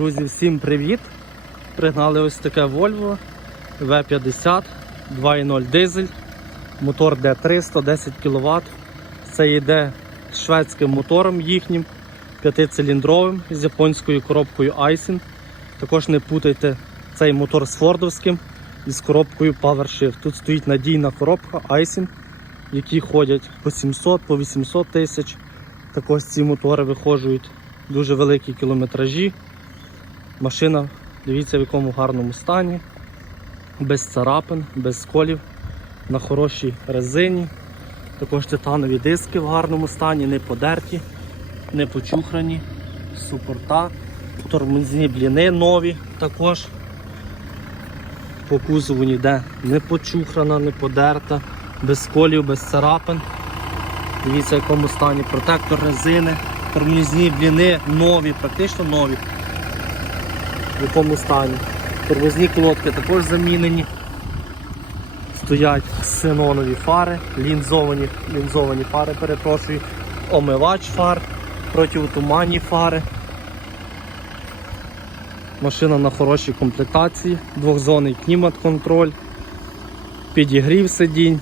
Друзі, всім привіт! Пригнали ось таке Volvo V50 2.0 дизель, мотор D3 110 кВт. Це йде з шведським мотором їхнім, п'ятициліндровим з японською коробкою Aisin. Також не путайте цей мотор з фордовським і з коробкою PowerShift. Тут стоїть надійна коробка Aisin, які ходять по 700 по 800 тисяч. Також ці мотори виходжують дуже великі кілометражі. Машина, дивіться в якому гарному стані, без царапин, без сколів, на хорошій резині. Також титанові диски в гарному стані, не подерті, не почухрані, супорта, тормозні бліни нові також. По кузову ніде не почухрана, не подерта, без сколів, без царапин. Дивіться, в якому стані протектор резини, тормозні бліни нові, практично нові в якому стані. Тормозні колодки також замінені. Стоять синонові фари, лінзовані, лінзовані фари, перепрошую, омивач фар, противотуманні фари. Машина на хорошій комплектації, двохзонний клімат-контроль, підігрів сидінь.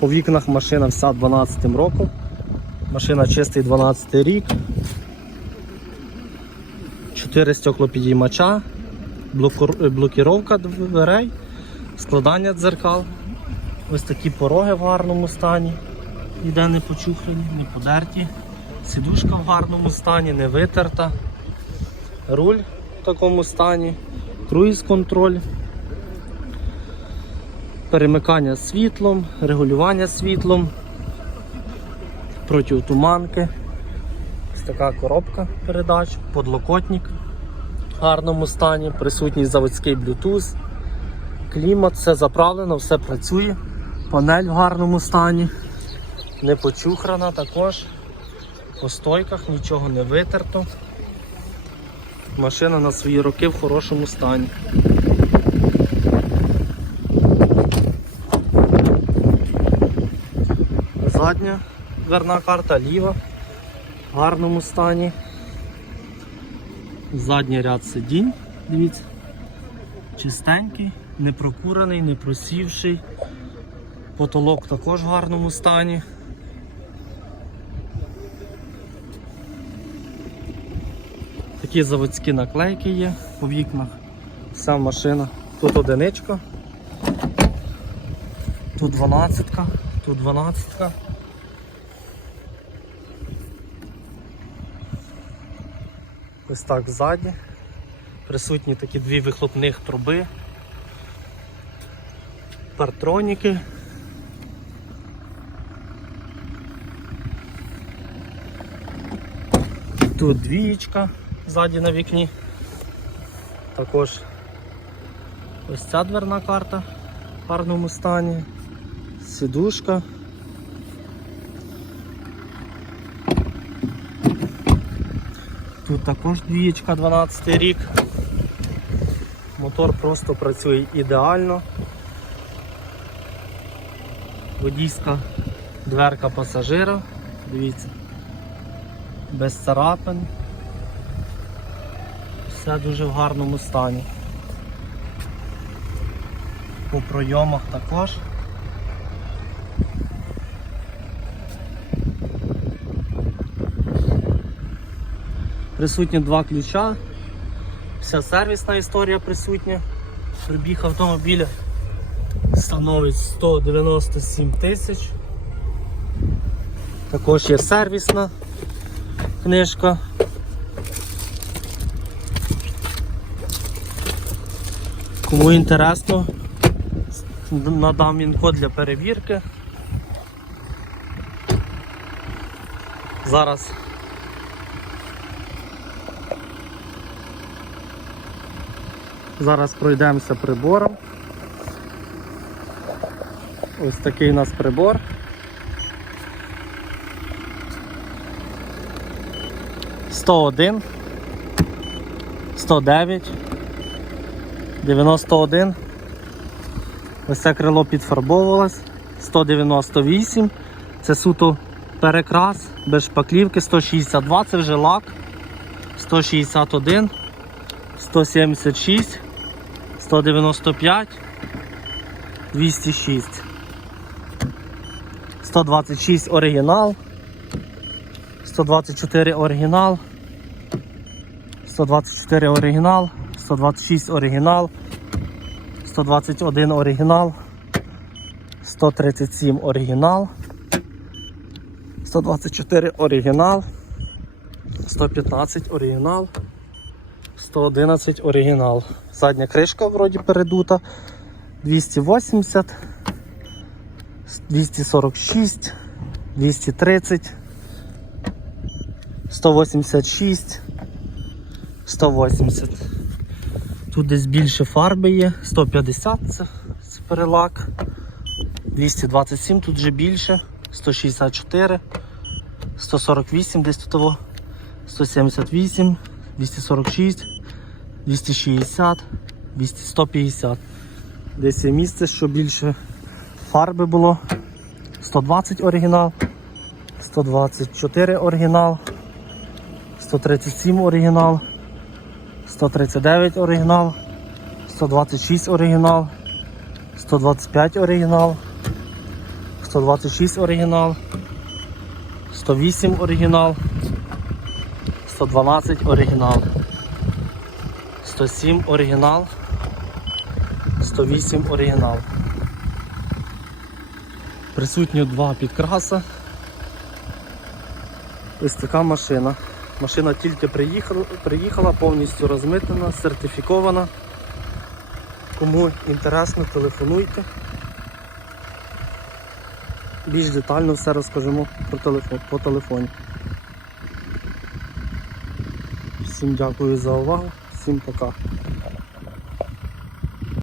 По вікнах машина вся 12 роком. Машина чистий 12 рік. 4 стеклопідіймача, блокур- блокіровка дверей, складання дзеркал. Ось такі пороги в гарному стані. Ніде не почухані, не подерті. Сідушка в гарному стані, не витерта. Руль в такому стані, круїз-контроль, перемикання світлом, регулювання світлом протитуманки. Ось така коробка передач, подлокотник в гарному стані, присутній заводський Bluetooth, клімат, все заправлено, все працює, панель в гарному стані, не почухрана також, по стойках нічого не витерто. Машина на свої роки в хорошому стані. Задня дверна карта ліва в гарному стані. Задній ряд сидінь, дивіться, чистенький, не прокурений, не просівший. Потолок також в гарному стані. Такі заводські наклейки є по вікнах. Вся машина. Тут одиничка, тут дванадцятка, тут дванадцятка. Ось так ззаді. Присутні такі дві вихлопних труби, партроніки. Тут двієчка ззаді на вікні. Також ось ця дверна карта в гарному стані, сідушка. Тут також двієчка 12 рік. Мотор просто працює ідеально. Водійська дверка пасажира, дивіться, без царапин. Все дуже в гарному стані. По пройомах також. Присутні два ключа. Вся сервісна історія присутня. Пробіг автомобіля становить 197 тисяч. Також є сервісна книжка. Кому інтересно, надам він код для перевірки. Зараз Зараз пройдемося прибором. Ось такий у нас прибор. Сто один, сто дев'ять, дев'яносто один. Ось це крило підфарбовувалось. 198. Це суто Перекрас без шпаклівки 162, це вже лак. 161, 176, 195, 206. 126 оригінал. 124 оригінал. 124 оригінал. 126 оригінал. 121 оригінал. 137 оригінал. 124 оригінал. 115 оригінал. 111 оригінал. Задня кришка вроді передута. 280. 246, 230, 186, 180. Тут десь більше фарби є, 150 це, це перелак, 227 тут вже більше, 164, 148 десь тут, того, 178, 246, 260, 150. Десь є місце, що більше фарби було 120 оригінал, 124 оригінал, 137 оригінал, 139 оригінал, 126 оригінал, 125 оригінал, 126 оригінал, 108 оригінал, 112 оригінал, 107 оригінал, 108 оригінал. Присутні два підкраса. Ось така машина. Машина тільки приїхала, приїхала повністю розмитнена, сертифікована. Кому інтересно, телефонуйте. Більш детально все розкажемо про телефон, по телефоні. Всім дякую за увагу, всім пока.